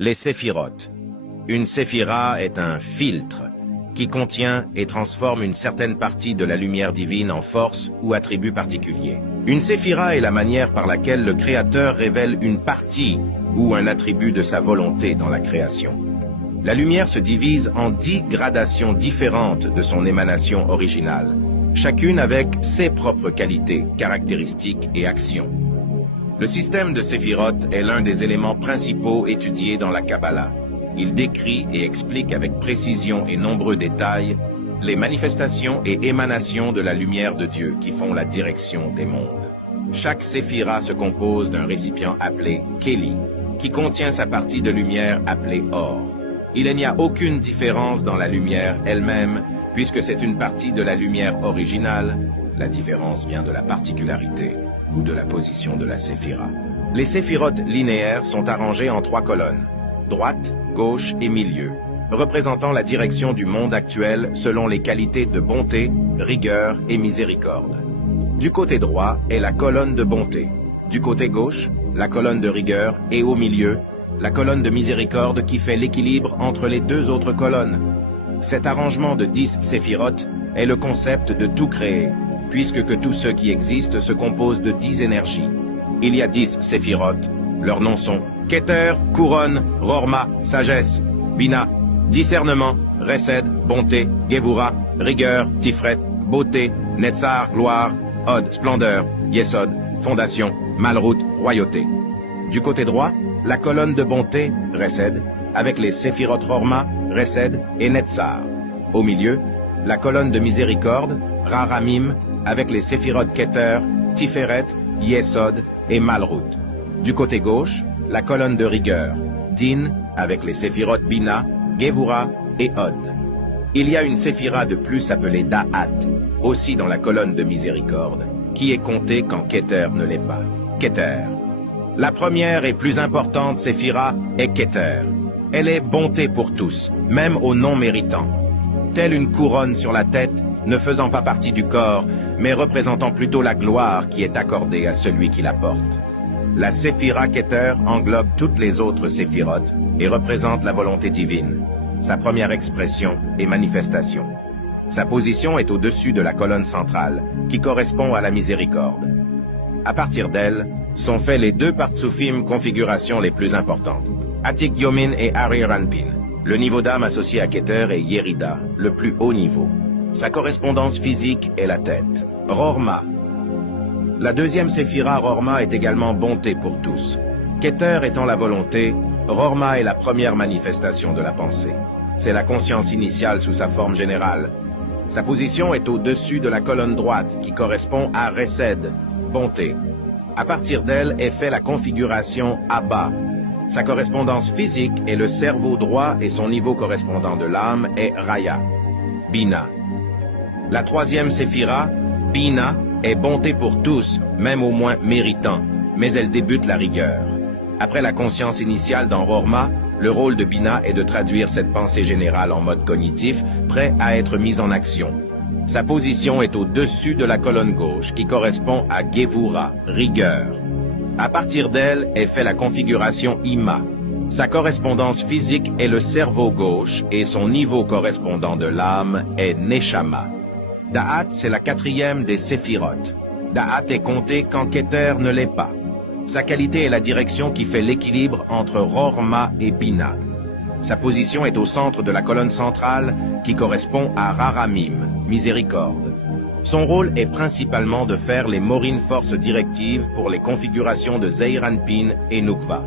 Les séphirotes. Une séphira est un filtre qui contient et transforme une certaine partie de la lumière divine en force ou attribut particulier. Une séphira est la manière par laquelle le Créateur révèle une partie ou un attribut de sa volonté dans la création. La lumière se divise en 10 gradations différentes de son émanation originale, chacune avec ses propres qualités, caractéristiques et actions. Le système de séphirotes est l'un des éléments principaux étudiés dans la Kabbalah. Il décrit et explique avec précision et nombreux détails les manifestations et émanations de la lumière de Dieu qui font la direction des mondes. Chaque séphira se compose d'un récipient appelé Keli, qui contient sa partie de lumière appelée Or. Il n'y a aucune différence dans la lumière elle-même, puisque c'est une partie de la lumière originale. La différence vient de la particularité ou de la position de la séphira. Les séphirotes linéaires sont arrangées en 3 colonnes, droite, gauche et milieu, représentant la direction du monde actuel selon les qualités de bonté, rigueur et miséricorde. Du côté droit est la colonne de bonté, du côté gauche, la colonne de rigueur et au milieu, la colonne de miséricorde qui fait l'équilibre entre les 2 autres colonnes. Cet arrangement de 10 séphirotes est le concept de tout créer, puisque que tout ce qui existe se compose de 10 énergies. Il y a 10 séphirotes. Leurs noms sont Keter, couronne, Rorma, sagesse, Bina, discernement, Resed, bonté, Gevura, rigueur, Tifret, beauté, Netzar, gloire, Od, splendeur, Yesod, fondation, Malrout, royauté. Du côté droit, la colonne de bonté, Resed, avec les séphirotes Rorma, Resed et Netzar. Au milieu, la colonne de miséricorde, Raramim, avec les séphirotes Keter, Tiferet, Yesod et Malrout. Du côté gauche, la colonne de rigueur, Din, avec les séphirotes Bina, Gevura et Od. Il y a une séphira de plus appelée Da'at, aussi dans la colonne de miséricorde, qui est comptée quand Keter ne l'est pas. Keter. La première et plus importante séphira est Keter. Elle est bonté pour tous, même aux non-méritants. Telle une couronne sur la tête, ne faisant pas partie du corps, mais représentant plutôt la gloire qui est accordée à celui qui la porte. La séphira Keter englobe toutes les autres séphirotes et représente la volonté divine, sa première expression et manifestation. Sa position est au-dessus de la colonne centrale, qui correspond à la miséricorde. À partir d'elle, sont faits les 2 Partsufim configurations les plus importantes, Atik Yomin et Ari Ranpin. Le niveau d'âme associé à Keter est Yerida, le plus haut niveau. Sa correspondance physique est la tête. Rorma. La deuxième séphira Rorma est également bonté pour tous. Keter étant la volonté, Rorma est la première manifestation de la pensée. C'est la conscience initiale sous sa forme générale. Sa position est au-dessus de la colonne droite qui correspond à Resed, bonté. À partir d'elle est fait la configuration Abba. Sa correspondance physique est le cerveau droit et son niveau correspondant de l'âme est Raya, Bina. La troisième séphira, Bina, est bonté pour tous, même au moins méritants, mais elle débute la rigueur. Après la conscience initiale dans Rorma, le rôle de Bina est de traduire cette pensée générale en mode cognitif, prêt à être mise en action. Sa position est au-dessus de la colonne gauche, qui correspond à Gevura, rigueur. À partir d'elle est fait la configuration Ima. Sa correspondance physique est le cerveau gauche et son niveau correspondant de l'âme est Neshama. Da'at, c'est la 4e des séphirotes. Da'at est compté quand Keter ne l'est pas. Sa qualité est la direction qui fait l'équilibre entre Rorma et Bina. Sa position est au centre de la colonne centrale qui correspond à Raramim, miséricorde. Son rôle est principalement de faire les Morin forces directives pour les configurations de Zeir Anpin et Nukva.